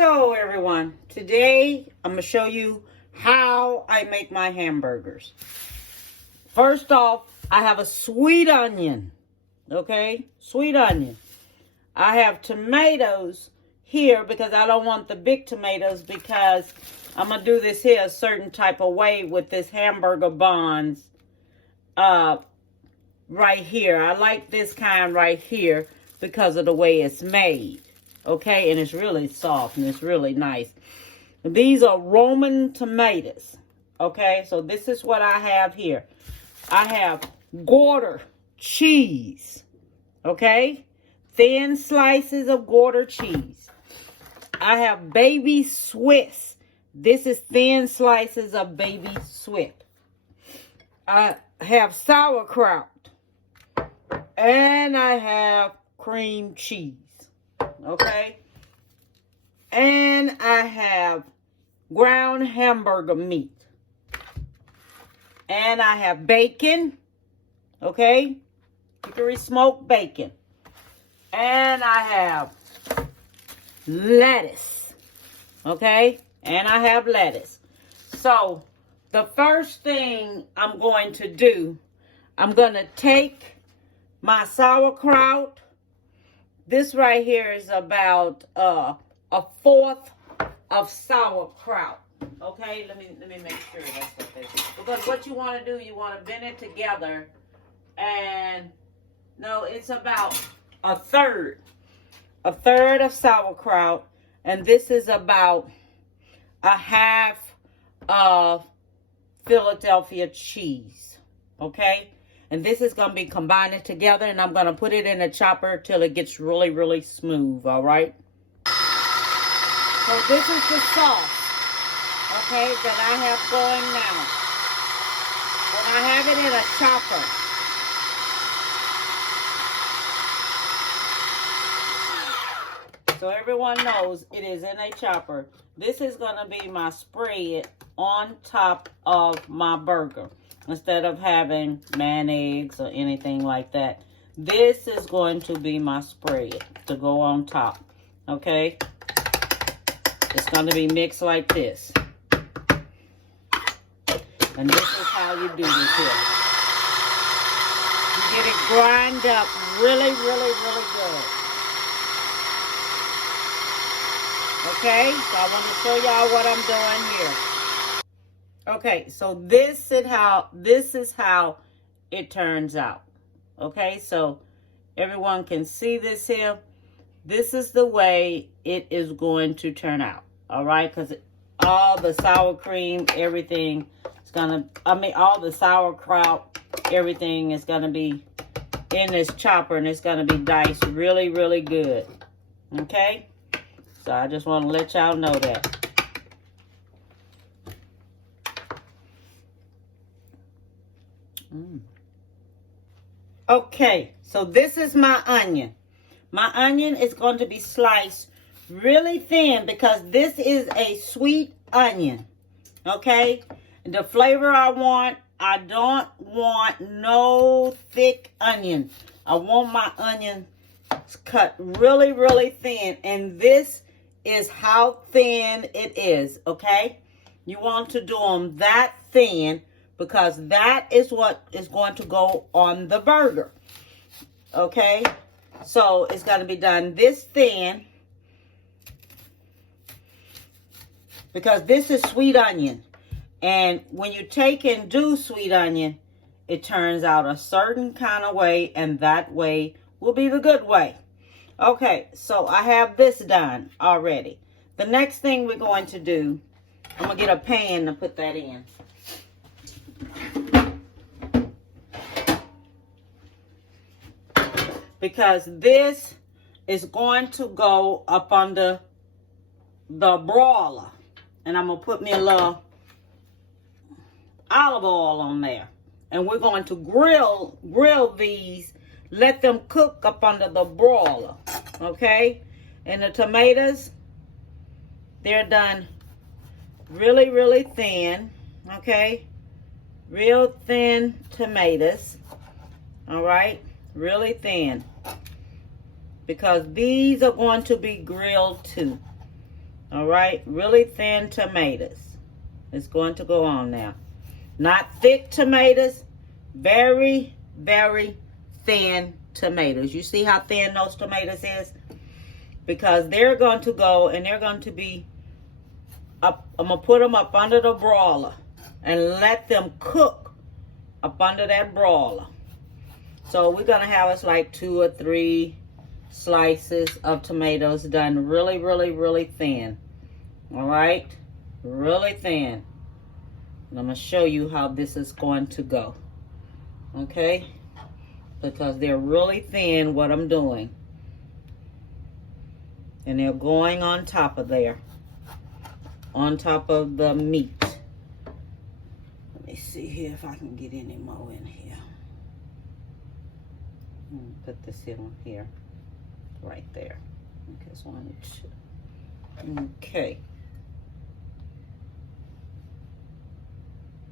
So everyone, today I'm going to show you how I make my hamburgers. First off, I have a sweet onion, okay? Sweet onion. I have tomatoes here because I don't want the big tomatoes because I'm going to do this here a certain type of way with this hamburger buns right here. I like this kind right here because of the way it's made. Okay, and it's really soft and it's really nice. These are Roman tomatoes. Okay, so this is what I have here. I have Gouda cheese. Okay, thin slices of Gouda cheese. I have baby Swiss. This is thin slices of baby Swiss. I have sauerkraut. And I have cream cheese. Okay, and I have ground hamburger meat, and I have bacon, okay, hickory smoked bacon, and I have lettuce, okay, and I have lettuce. So the first thing I'm going to do, I'm going to take my sauerkraut. This right here is about a fourth of sauerkraut. Okay, let me make sure that's what this is. Because what you want to do, you want to blend it together. And no, it's about a third of sauerkraut. And this is about a half of Philadelphia cheese. Okay. And this is going to be combining together, and I'm going to put it in a chopper till it gets really, really smooth, all right? So this is the sauce, okay, that I have going now. And I have it in a chopper. So everyone knows it is in a chopper. This is going to be my spread on top of my burger. Instead of having mayonnaise or anything like that. This is going to be my spread to go on top. Okay? It's going to be mixed like this. And this is how you do this here. You get it grind up really, really, really good. Okay? So I want to show y'all what I'm doing here. Okay, so this is how it turns out. Okay, so everyone can see this here. This is the way it is going to turn out. All right, because all the sour cream, everything is gonna, all the sauerkraut, everything is gonna be in this chopper, and it's gonna be diced really, really good. Okay, so I just want to let y'all know that. Okay, so this is my onion. My onion is going to be sliced really thin because this is a sweet onion. Okay, the flavor I don't want no thick onion. I want my onion cut really, really thin, and this is how thin it is. Okay, you want to do them that thin, because that is what is going to go on the burger. Okay? So it's got to be done this thin. Because this is sweet onion. And when you take and do sweet onion, it turns out a certain kind of way. And that way will be the good way. Okay, so I have this done already. The next thing we're going to do, I'm going to get a pan to put that in. Because this is going to go up under the broiler. And I'm going to put me a little olive oil on there. And we're going to grill these, let them cook up under the broiler. Okay? And the tomatoes, they're done really, really thin. Okay? Real thin tomatoes. All right? Really thin. Because these are going to be grilled too. All right, really thin tomatoes. It's going to go on now. Not thick tomatoes, very, very thin tomatoes. You see how thin those tomatoes is? Because they're going to go and they're going to be up. I'm going to put them up under the broiler and let them cook up under that broiler. So we're going to have us like 2 or 3 slices of tomatoes done really, really, really thin. All right, really thin. And I'm going to show you how this is going to go. Okay, because they're really thin what I'm doing. And they're going on top of there. On top of the meat. Let me see here if I can get any more in here. Put this in here. Right there. Okay, it's 1 and 2. Okay.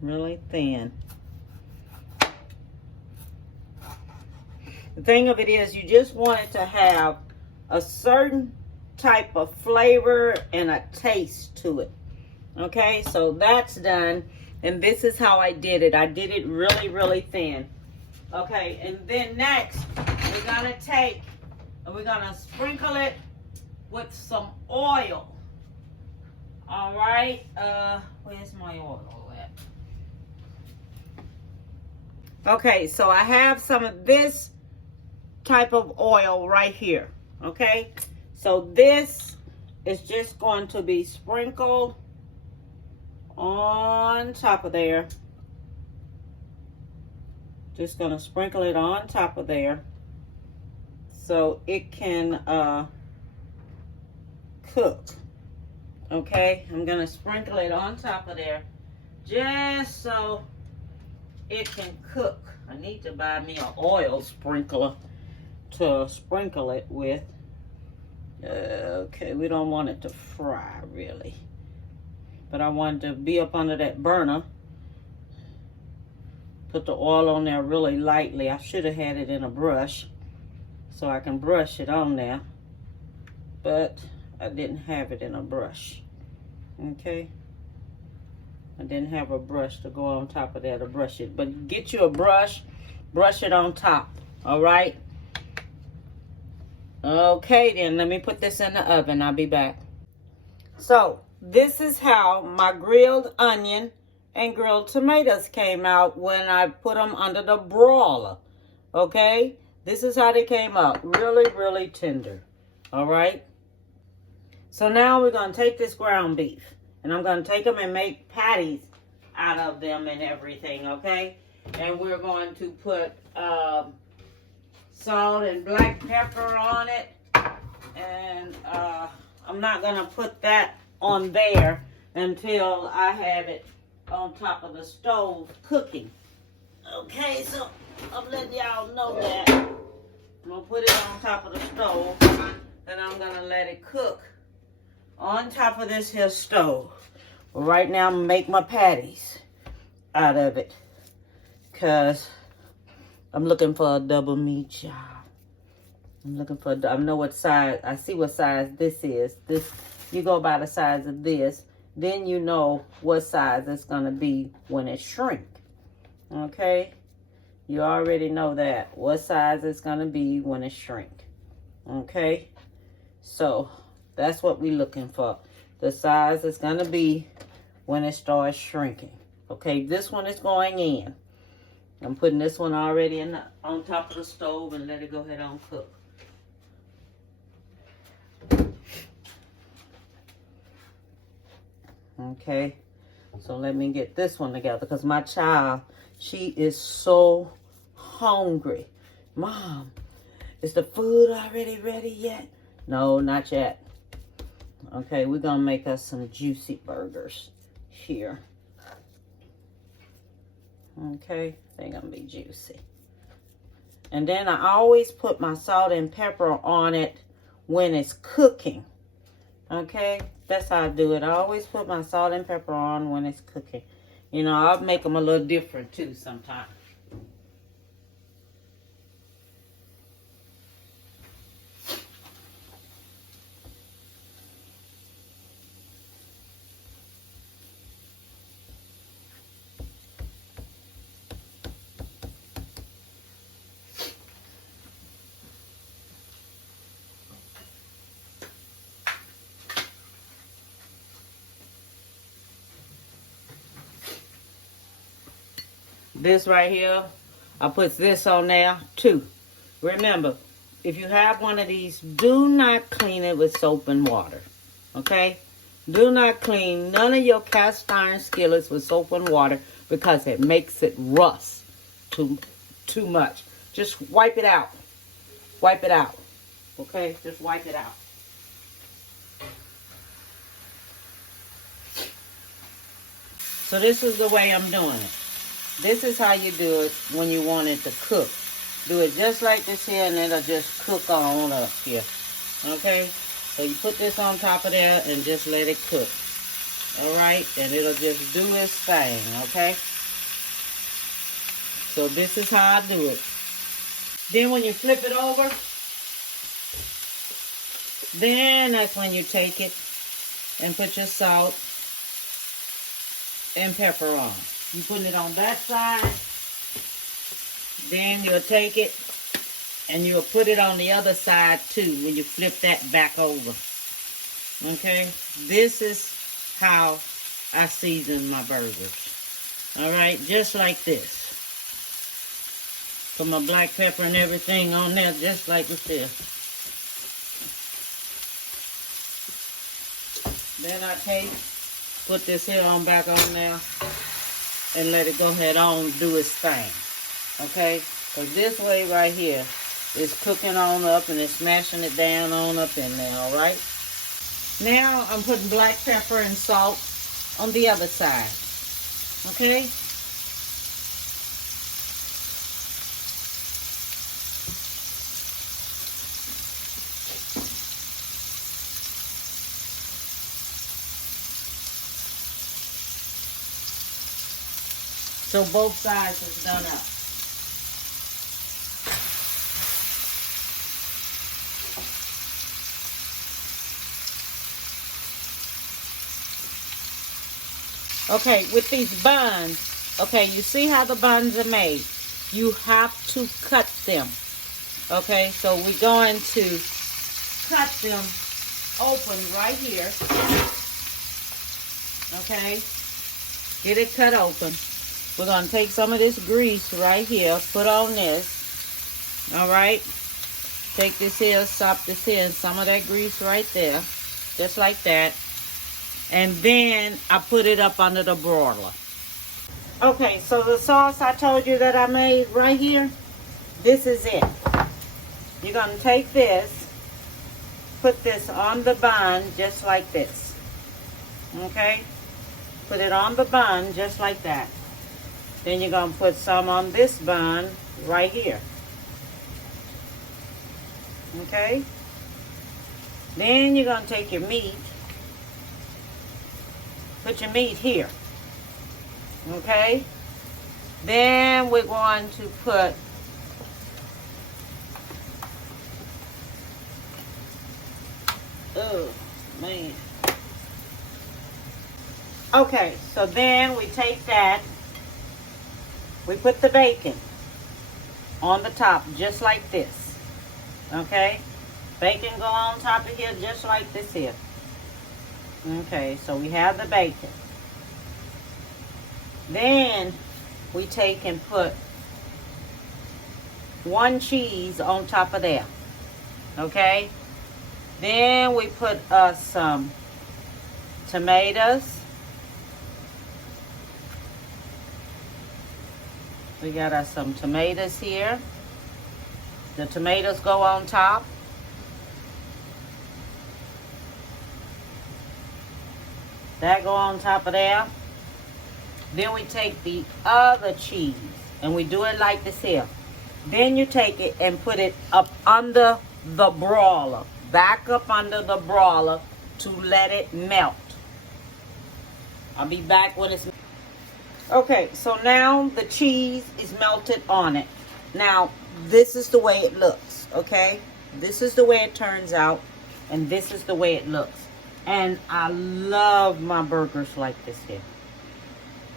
Really thin. The thing of it is, you just want it to have a certain type of flavor and a taste to it. Okay, so that's done. And this is how I did it. I did it really, really thin. Okay, and then next, we're going to take and we're going to sprinkle it with some oil. All right, where's my oil at? Okay, so I have some of this type of oil right here. Okay, so this is just going to be sprinkled on top of there. Just going to sprinkle it on top of there so it can cook. Okay, I'm going to sprinkle it on top of there just so it can cook. I need to buy me an oil sprinkler to sprinkle it with. Okay, we don't want it to fry really, but I want it to be up under that burner. Put the oil on there really lightly. I should have had it in a brush so I can brush it on there, but I didn't have it in a brush. Okay, I didn't have a brush to go on top of there to brush it, but get you a brush, brush it on top. All right. Okay, then let me put this in the oven. I'll be back. So this is how my grilled onion and grilled tomatoes came out when I put them under the broiler. Okay, this is how they came out. Really, really tender. All right. So now we're going to take this ground beef and I'm going to take them and make patties out of them and everything. Okay, and we're going to put salt and black pepper on it, and I'm not gonna put that on there until I have it on top of the stove cooking. Okay, so I'm letting y'all know that I'm gonna put it on top of the stove and I'm gonna let it cook on top of this here stove. Well, right now I'm gonna make my patties out of it because I'm looking for a double meat job. I'm looking for, I know what size, I see what size this is. This, you go by the size of this, then you know what size it's going to be when it shrink. Okay? You already know that, what size it's going to be when it shrink. Okay? So, that's what we're looking for. The size it's going to be when it starts shrinking. Okay, this one is going in. I'm putting this one already on top of the stove and let it go ahead on cook. Okay, so let me get this one together because my child, she is so hungry. Mom, is the food already ready yet? No, not yet. Okay, we're going to make us some juicy burgers here. Okay, they're gonna be juicy. And then I always put my salt and pepper on it when it's cooking. Okay, that's how I do it. I always put my salt and pepper on when it's cooking. You know, I'll make them a little different too sometimes. this right here. I put this on there too. Remember, if you have one of these, do not clean it with soap and water. Okay? Do not clean none of your cast iron skillets with soap and water because it makes it rust too much. Just wipe it out. Wipe it out. Okay? Just wipe it out. So this is the way I'm doing it. This is how you do it when you want it to cook. Do it just like this here and it'll just cook on up here. Okay? So you put this on top of there and just let it cook. Alright? And it'll just do its thing. Okay? So this is how I do it. Then when you flip it over, then that's when you take it and put your salt and pepper on. You put it on that side, then you'll take it and you'll put it on the other side too when you flip that back over. Okay? This is how I season my burgers. Alright? Just like this. Put my black pepper and everything on there just like this. Then I put this here on back on there and let it go ahead on do its thing. Okay? Because this way right here is cooking on up and it's smashing it down on up in there, alright? Now I'm putting black pepper and salt on the other side. Okay? So both sides is done up. Okay, with these buns, okay, you see how the buns are made. You have to cut them. Okay, so we're going to cut them open right here. Okay, get it cut open. We're going to take some of this grease right here, put on this, all right? Take this here, sop this here, and some of that grease right there, just like that. And then I put it up under the broiler. Okay, so the sauce I told you that I made right here, this is it. You're going to take this, put this on the bun just like this, okay? Put it on the bun just like that. Then you're going to put some on this bun right here. Okay? Then you're going to take your meat. Put your meat here. Okay? Then we're going to put oh, man. Okay, so then we take that. We put the bacon on the top, just like this. Okay? Bacon go on top of here, just like this here. Okay, so we have the bacon. Then we take and put one cheese on top of there. Okay? Then we put some tomatoes. We got us some tomatoes here. The tomatoes go on top. That go on top of there. Then we take the other cheese and we do it like this here. Then you take it and put it up under the broiler. Back up under the broiler to let it melt. I'll be back when it's okay, so now the cheese is melted on it. Now, this is the way it looks, okay? This is the way it turns out, and this is the way it looks. And I love my burgers like this here.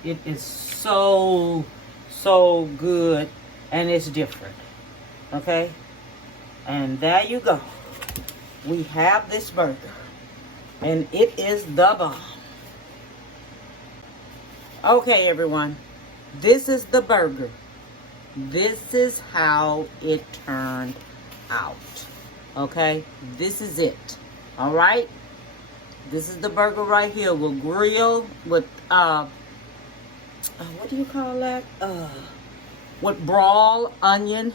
It is so good, and it's different, okay? And there you go. We have this burger, and it is the bomb. Okay, everyone. This is the burger. This is how it turned out. Okay, this is it. All right, this is the burger right here. We'll grill with what do you call that? With brawl, onion,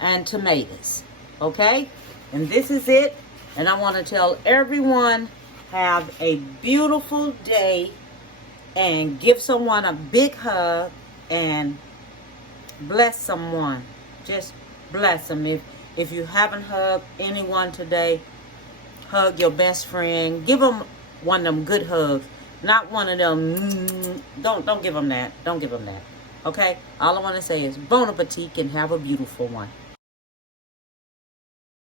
and tomatoes. Okay, and this is it. And I want to tell everyone, have a beautiful day, and give someone a big hug and bless someone. Just bless them. If you haven't hugged anyone today, hug your best friend. Give them one of them good hugs. Not one of them, don't give them that. Don't give them that. Okay? All I want to say is bon appetit and have a beautiful one.